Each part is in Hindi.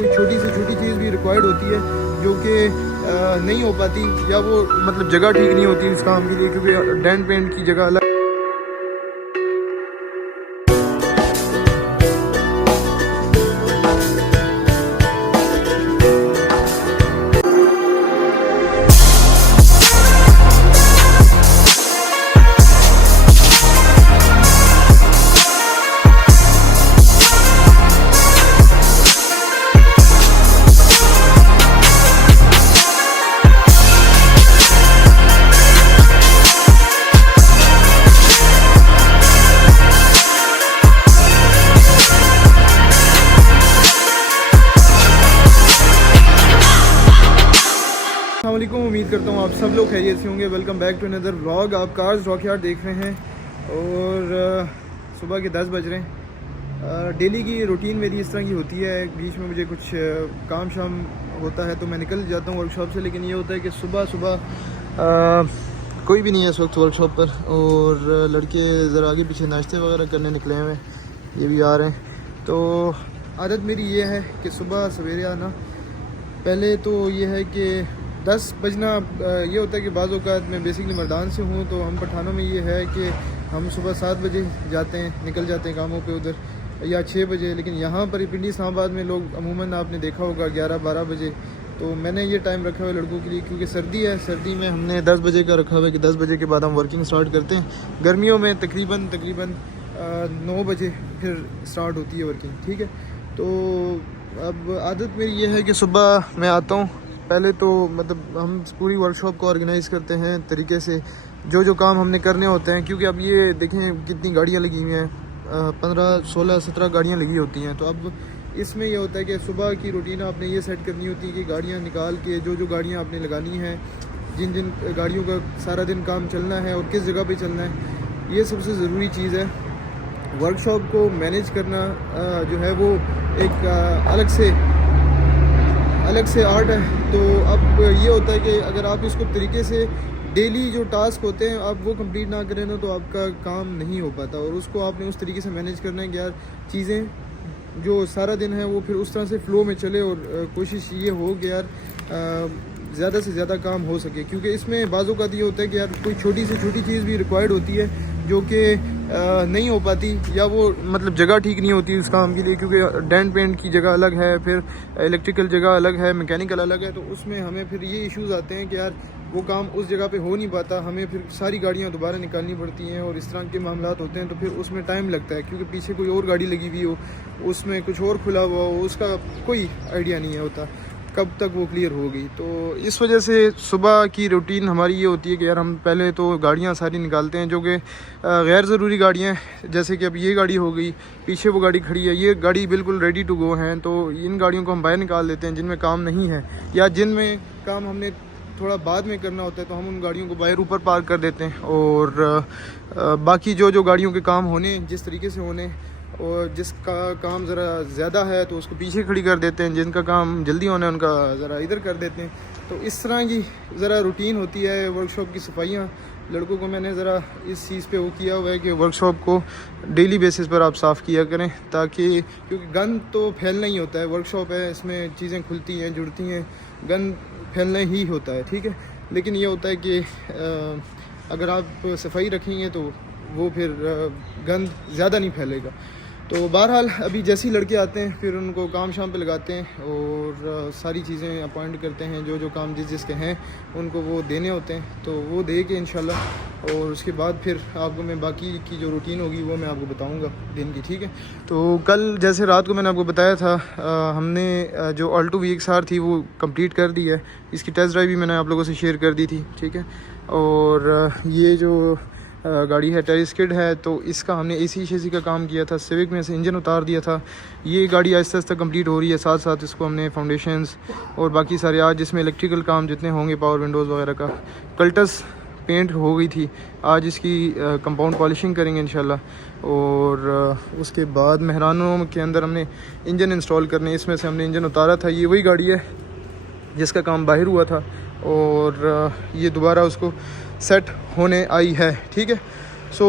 कोई छोटी से छोटी चीज़ भी रिक्वायर्ड होती है जो कि नहीं हो पाती, या वो मतलब जगह ठीक नहीं होती इस काम के लिए, क्योंकि डेंट पेंट की जगह अलग। अस्सलामुअलैकुम, उम्मीद करता हूँ आप सब लोग खैरियत से होंगे। Welcome back to another vlog. आप कार्स रॉकयार्ड देख रहे हैं और सुबह के 10 बज रहे हैं। डेली की रूटीन मेरी इस तरह की होती है, बीच में मुझे कुछ काम शाम होता है तो मैं निकल जाता हूँ वर्कशॉप से, लेकिन ये होता है कि सुबह सुबह कोई भी नहीं है इस वक्त वर्कशॉप पर, और लड़के ज़रा आगे पीछे नाश्ते वगैरह करने निकले हुए हैं, ये भी आ रहे हैं। तो आदत मेरी ये है कि सुबह सवेरे आना। पहले तो ये है कि 10 बजना ये होता है कि बाज़ औक़ात मैं बेसिकली मर्दान से हूँ, तो हम पठानों में ये है कि हम सुबह 7 बजे जाते हैं, निकल जाते हैं कामों पे उधर, या 6 बजे। लेकिन यहाँ पर पिंडी इस्लामाबाद में लोग अमूमन आपने देखा होगा 11-12 बजे। तो मैंने ये टाइम रखा हुआ है लड़कों के लिए, क्योंकि सर्दी है, सर्दी में हमने 10 बजे का रखा हुआ है कि 10 बजे के बाद हम वर्किंग स्टार्ट करते हैं। गर्मियों में तकरीबन 9 बजे फिर स्टार्ट होती है वर्किंग, ठीक है। तो अब आदत मेरी ये है कि सुबह मैं आता हूँ, पहले तो मतलब हम पूरी वर्कशॉप को ऑर्गेनाइज़ करते हैं तरीके से, जो काम हमने करने होते हैं, क्योंकि अब ये देखें कितनी गाड़ियाँ लगी हुई हैं, 15, 16, 17 गाड़ियाँ लगी होती हैं। तो अब इसमें यह होता है कि सुबह की रूटीन आपने ये सेट करनी होती है कि गाड़ियाँ निकाल के जो गाड़ियाँ आपने लगानी हैं, जिन जिन गाड़ियों का सारा दिन काम चलना है और किस जगह पर चलना है, ये सबसे ज़रूरी चीज़ है। वर्कशॉप को मैनेज करना जो है वो एक अलग से आर्ट है। तो अब ये होता है कि अगर आप इसको तरीके से डेली जो टास्क होते हैं आप वो कंप्लीट ना करें ना, तो आपका काम नहीं हो पाता, और उसको आपने उस तरीके से मैनेज करना है कि यार चीज़ें जो सारा दिन है वो फिर उस तरह से फ़्लो में चले, और कोशिश ये हो कि यार ज़्यादा से ज़्यादा काम हो सके। क्योंकि इसमें बाज़ों का ये होता है कि यार कोई छोटी से छोटी चीज़ भी रिक्वायर्ड होती है जो कि नहीं हो पाती, या वो मतलब जगह ठीक नहीं होती इस काम के लिए, क्योंकि डेंट पेंट की जगह अलग है, फिर इलेक्ट्रिकल जगह अलग है, मैकेनिकल अलग है। तो उसमें हमें फिर ये इश्यूज़ आते हैं कि यार वो काम उस जगह पे हो नहीं पाता, हमें फिर सारी गाड़ियाँ दोबारा निकालनी पड़ती हैं, और इस तरह के मामलात होते हैं। तो फिर उसमें टाइम लगता है, क्योंकि पीछे कोई और गाड़ी लगी हुई हो, उसमें कुछ और खुला हुआ हो, उसका कोई आइडिया नहीं है होता कब तक वो क्लियर होगी। तो इस वजह से सुबह की रूटीन हमारी ये होती है कि यार हम पहले तो गाड़ियाँ सारी निकालते हैं जो कि गैर ज़रूरी गाड़ियाँ हैं, जैसे कि अब ये गाड़ी हो गई, पीछे वो गाड़ी खड़ी है, ये गाड़ी बिल्कुल रेडी टू गो हैं। तो इन गाड़ियों को हम बाहर निकाल देते हैं जिनमें काम नहीं है, या जिनमें काम हमने थोड़ा बाद में करना होता है, तो हम उन गाड़ियों को बाहर ऊपर पार्क कर देते हैं। और बाकी जो गाड़ियों के काम होने जिस तरीके से होने, और जिसका काम ज़रा ज़्यादा है तो उसको पीछे खड़ी कर देते हैं, जिनका काम जल्दी होना है उनका ज़रा इधर कर देते हैं। तो इस तरह की ज़रा रूटीन होती है वर्कशॉप की सफाइयाँ। लड़कों को मैंने ज़रा इस चीज़ पे वो किया हुआ है कि वर्कशॉप को डेली बेसिस पर आप साफ़ किया करें, ताकि क्योंकि गंद तो फैलना ही होता है, वर्कशॉप है, इसमें चीज़ें खुलती हैं जुड़ती हैं, गंद फैलना ही होता है, ठीक है। लेकिन ये होता है कि अगर आप सफाई रखेंगे तो वो फिर गंद ज़्यादा नहीं फैलेगा। तो बहरहाल अभी जैसे ही लड़के आते हैं फिर उनको काम शाम पे लगाते हैं, और सारी चीज़ें अपॉइंट करते हैं, जो काम जिसके हैं उनको वो देने होते हैं, तो वो दे के इंशाल्लाह, और उसके बाद फिर आपको मैं बाकी की जो रूटीन होगी वो मैं आपको बताऊंगा दिन की, ठीक है। तो कल जैसे रात को मैंने आपको बताया था, हमने जो ऑल्टो VXR थी वो कंप्लीट कर दी है, इसकी टेस्ट ड्राइव भी मैंने आप लोगों से शेयर कर दी थी, ठीक है। और ये जो गाड़ी है टेरिस किड है, तो इसका हमने AC शेसी का काम किया था, सिविक में से इंजन उतार दिया था। ये गाड़ी आहिस्ता आहिस्ता कंप्लीट हो रही है, साथ साथ इसको हमने फाउंडेशंस और बाकी सारे आज जिसमें इलेक्ट्रिकल काम जितने होंगे, पावर विंडोज़ वगैरह का, कल्टस पेंट हो गई थी, आज इसकी कंपाउंड पॉलिशिंग करेंगे इंशाल्लाह। और उसके बाद मेहरानों के अंदर हमने इंजन इंस्टॉल करने, इसमें से हमने इंजन उतारा था। ये वही गाड़ी है जिसका काम बाहर हुआ था, और ये दोबारा उसको सेट होने आई है, ठीक है। सो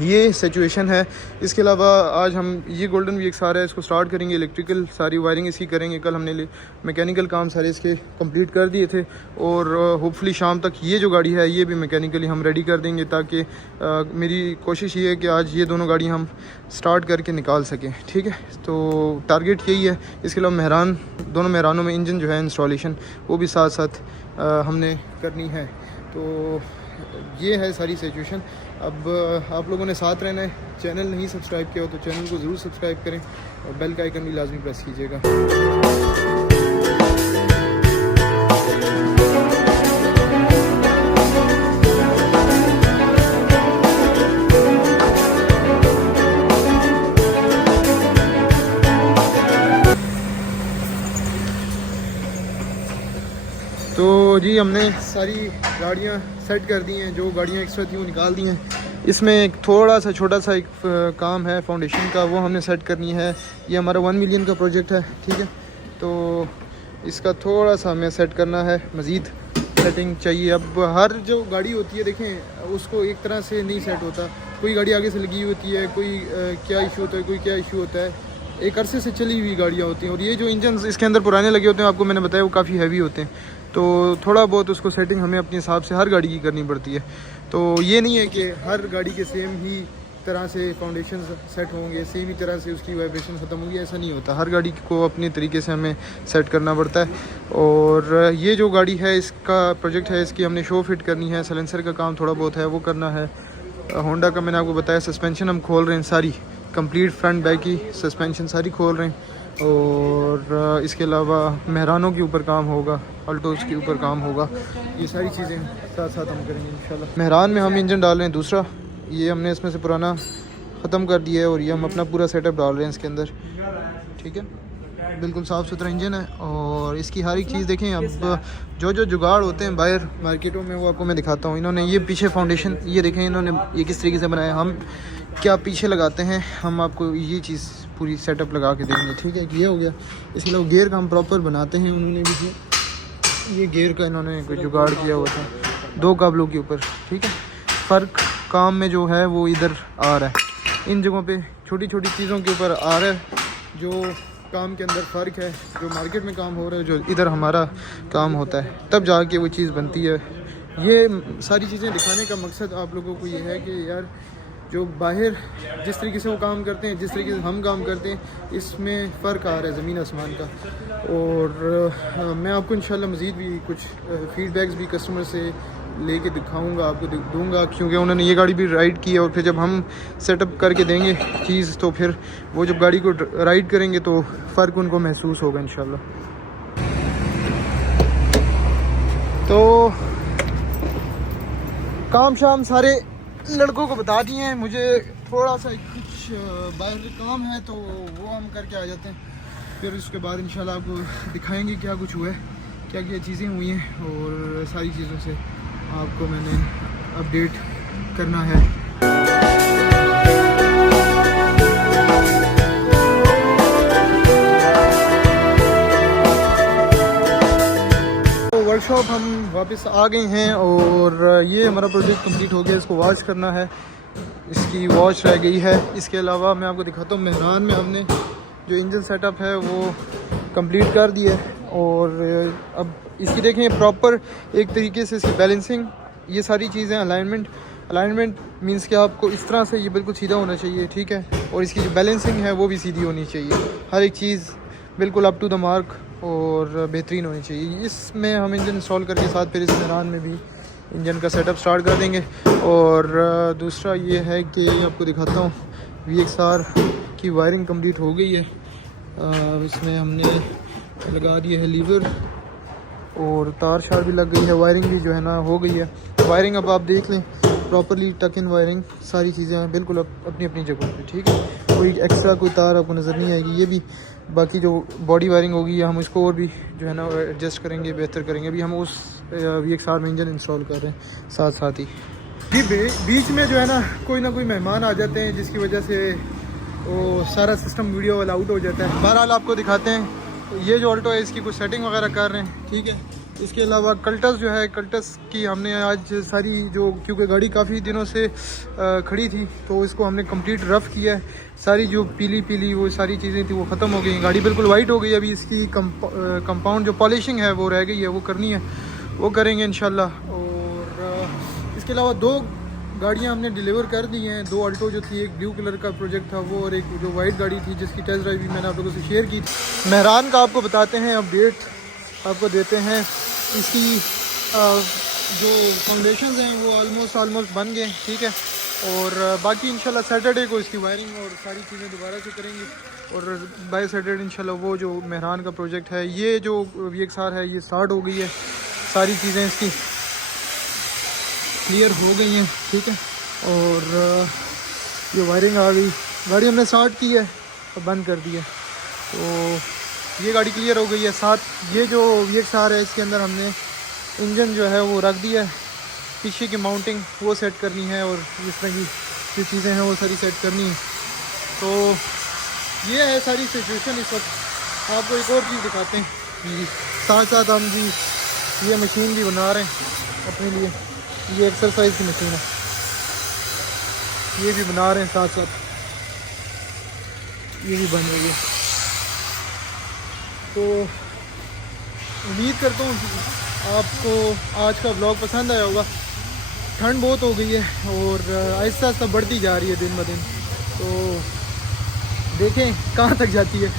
ये सिचुएशन है। इसके अलावा आज हम ये गोल्डन VXR है, इसको स्टार्ट करेंगे, इलेक्ट्रिकल सारी वायरिंग इसकी करेंगे। कल हमने मैकेनिकल काम सारे इसके कंप्लीट कर दिए थे और होपफुली शाम तक ये जो गाड़ी है ये भी मैकेनिकली हम रेडी कर देंगे, ताकि मेरी कोशिश ये है कि आज ये दोनों गाड़ी हम स्टार्ट करके निकाल सकें। ठीक है, तो टारगेट यही है। इसके अलावा दोनों महरानों में इंजन जो है इंस्टॉलेशन वो भी साथ साथ हमने करनी है। तो ये है सारी सिचुएशन। अब आप लोगों ने साथ रहना है। चैनल नहीं सब्सक्राइब किया हो तो चैनल को ज़रूर सब्सक्राइब करें और बेल का आइकन भी लाजमी प्रेस कीजिएगा। तो जी हमने सारी गाड़ियाँ सेट कर दी हैं, जो गाड़ियाँ एक्स्ट्रा थी वो निकाल दी हैं। इसमें एक थोड़ा सा छोटा सा एक काम है फाउंडेशन का, वो हमने सेट करनी है। ये हमारा 1 मिलियन का प्रोजेक्ट है। ठीक है, तो इसका थोड़ा सा हमें सेट करना है, मज़ीद सेटिंग चाहिए। अब हर जो गाड़ी होती है देखें उसको एक तरह से नहीं सेट होता। कोई गाड़ी आगे से लगी होती है, कोई क्या इशू होता है, कोई क्या इशू होता है। एक अरसे से चली हुई गाड़ियाँ होती हैं और ये जो इंजन इसके अंदर पुराने लगे होते हैं, आपको मैंने बताया वो काफ़ी हैवी होते हैं। तो थोड़ा बहुत उसको सेटिंग हमें अपने हिसाब से हर गाड़ी की करनी पड़ती है। तो ये नहीं है कि हर गाड़ी के सेम ही तरह से फाउंडेशन सेट होंगे, सेम ही तरह से उसकी वाइब्रेशन ख़त्म होगी, ऐसा नहीं होता। हर गाड़ी को अपने तरीके से हमें सेट करना पड़ता है। और ये जो गाड़ी है इसका प्रोजेक्ट है, इसकी हमने शो फिट करनी है, साइलेंसर का काम थोड़ा बहुत है वो करना है। होंडा का मैंने आपको बताया, सस्पेंशन हम खोल रहे हैं सारी, कंप्लीट फ्रंट बैक की सस्पेंशन सारी खोल रहे हैं। और इसके अलावा महरानों के ऊपर काम होगा, अल्टोज़ के ऊपर काम होगा। ये सारी चीज़ें साथ साथ हम करेंगे इंशाल्लाह। महरान में हम इंजन डाल रहे हैं दूसरा, ये हमने इसमें से पुराना ख़त्म कर दिया है और ये हम अपना पूरा सेटअप डाल रहे हैं इसके अंदर। ठीक है, बिल्कुल साफ़ सुथरा इंजन है और इसकी हर एक चीज़ देखें। अब जो जुगाड़ होते हैं बाहर मार्केटों में वो आपको मैं दिखाता हूँ। इन्होंने ये पीछे फाउंडेशन ये देखें, इन्होंने ये किस तरीके से बनाया। हम क्या पीछे लगाते हैं, हम आपको ये चीज़ पूरी सेटअप लगा के देंगे। ठीक है, ये हो गया। इसके अलावा गेयर का हम प्रॉपर बनाते हैं। उन्होंने भी ये गेयर का इन्होंने कोई जुगाड़ किया हुआ था 2 काबलों के ऊपर। ठीक है, फ़र्क काम में जो है वो इधर आ रहा है, इन जगहों पे छोटी छोटी चीज़ों के ऊपर आ रहा है। जो काम के अंदर फ़र्क है, जो मार्केट में काम हो रहा है, जो इधर हमारा काम होता है, तब जाके वो चीज़ बनती है। ये सारी चीज़ें दिखाने का मकसद आप लोगों को ये है कि यार जो बाहर जिस तरीके से वो काम करते हैं, जिस तरीके से हम काम करते हैं, इसमें फ़र्क आ रहा है ज़मीन आसमान का। और मैं आपको इंशाल्लाह मज़ीद भी कुछ फ़ीडबैक्स भी कस्टमर से लेके दिखाऊंगा, आपको दूंगा, क्योंकि उन्होंने ये गाड़ी भी राइड की है। और फिर जब हम सेटअप करके देंगे चीज़, तो फिर वो जब गाड़ी को राइड करेंगे तो फ़र्क उनको महसूस होगा इंशाल्लाह। तो काम शाम सारे लड़कों को बता दिए हैं। मुझे थोड़ा सा कुछ बाहर काम है तो वो हम करके आ जाते हैं, फिर उसके बाद इंशाल्लाह आपको दिखाएंगे क्या कुछ हुआ है, क्या क्या चीज़ें हुई हैं। और सारी चीज़ों से आपको मैंने अपडेट करना है। वर्कशॉप हम वापस आ गए हैं और ये हमारा प्रोजेक्ट कंप्लीट हो गया। इसको वॉश करना है, इसकी वॉश रह गई है। इसके अलावा मैं आपको दिखाता हूँ, महरान में हमने जो इंजन सेटअप है वो कंप्लीट कर दिया है। और अब इसकी देखें प्रॉपर एक तरीके से इसकी बैलेंसिंग, ये सारी चीज़ें, अलाइनमेंट मींस कि आपको इस तरह से ये बिल्कुल सीधा होना चाहिए। ठीक है, और इसकी जो बैलेंसिंग है वो भी सीधी होनी चाहिए। हर एक चीज़ बिल्कुल अप टू द मार्क और बेहतरीन होनी चाहिए। इसमें हम इंजन इंस्टॉल करके साथ फिर इस महरान में भी इंजन का सेटअप स्टार्ट कर देंगे। और दूसरा ये है कि आपको दिखाता हूँ, VXR की वायरिंग कंप्लीट हो गई है। इसमें हमने लगा दिया है लीवर और तार शार भी लग गई है, वायरिंग भी जो है ना हो गई है। वायरिंग अब आप देख लें प्रॉपरली, टक इन वायरिंग, सारी चीज़ें बिल्कुल अपनी अपनी जगह पे। ठीक है, कोई एक्स्ट्रा कोई तार आपको नज़र नहीं आएगी। ये भी बाकी जो बॉडी वायरिंग होगी हम उसको और भी जो है ना एडजस्ट करेंगे, बेहतर करेंगे। अभी हम उस VXR में इंजन इंस्टॉल कर रहे हैं साथ साथ ही। बीच में जो है ना कोई मेहमान आ जाते हैं, जिसकी वजह से वो सारा सिस्टम वीडियो वाला आउट हो जाता है। बहरहाल आपको दिखाते हैं, ये जो ऑल्टो है इसकी कुछ सेटिंग वगैरह कर रहे हैं। ठीक है, इसके अलावा कल्टस जो है, कल्टस की हमने आज सारी जो, क्योंकि गाड़ी काफ़ी दिनों से खड़ी थी तो इसको हमने कंप्लीट रफ़ किया है। सारी जो पीली पीली वो सारी चीज़ें थी वो ख़त्म हो गई, गाड़ी बिल्कुल वाइट हो गई। अभी इसकी कंपाउंड जो पॉलिशिंग है वो रह गई है, वो करनी है, वो करेंगे इंशाल्लाह। और इसके अलावा 2 गाड़ियाँ हमने डिलीवर कर दी हैं, 2 अल्टो जो थी, एक ब्लू कलर का प्रोजेक्ट था वो, और एक जो वाइट गाड़ी थी जिसकी टेस्ट ड्राइव भी मैंने आप लोगों से शेयर की थी। मेहरान का आपको बताते हैं अपडेट, आपको देते हैं। इसकी जो फाउंडेशंस हैं वो ऑलमोस्ट बन गए, ठीक है। और बाकी इंशाल्लाह सैटरडे को इसकी वायरिंग और सारी चीज़ें दोबारा से करेंगे, और बाय सैटरडे इंशाल्लाह वो जो मेहरान का प्रोजेक्ट है, ये जो VXR है ये स्टार्ट हो गई है, सारी चीज़ें इसकी क्लियर हो गई हैं, ठीक है। और ये वायरिंग आ गई, गाड़ी हमने स्टार्ट की है और बंद कर दी है, तो ये गाड़ी क्लियर हो गई है। साथ ये जो VXR है इसके अंदर हमने इंजन जो है वो रख दिया है, पीछे की माउंटिंग वो सेट करनी है, और इस तरह की जो चीज़ें हैं वो सारी सेट करनी है। तो ये है सारी सिचुएशन इस वक्त। आपको एक और चीज़ दिखाते हैं जी, साथ साथ हम जी ये मशीन भी बना रहे हैं अपने लिए, ये एक्सरसाइज की मशीन है, ये भी बना रहे हैं साथ साथ, ये भी बन रही है। तो उम्मीद करता हूँ आपको आज का ब्लॉग पसंद आया होगा। ठंड बहुत हो गई है और आहिस्ता आहिस्ता बढ़ती जा रही है दिन ब दिन, तो देखें कहाँ तक जाती है।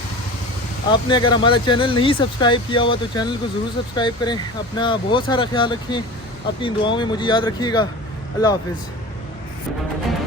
आपने अगर हमारा चैनल नहीं सब्सक्राइब किया हुआ तो चैनल को ज़रूर सब्सक्राइब करें। अपना बहुत सारा ख्याल रखें, अपनी दुआओं में मुझे याद रखिएगा। अल्लाह हाफिज़।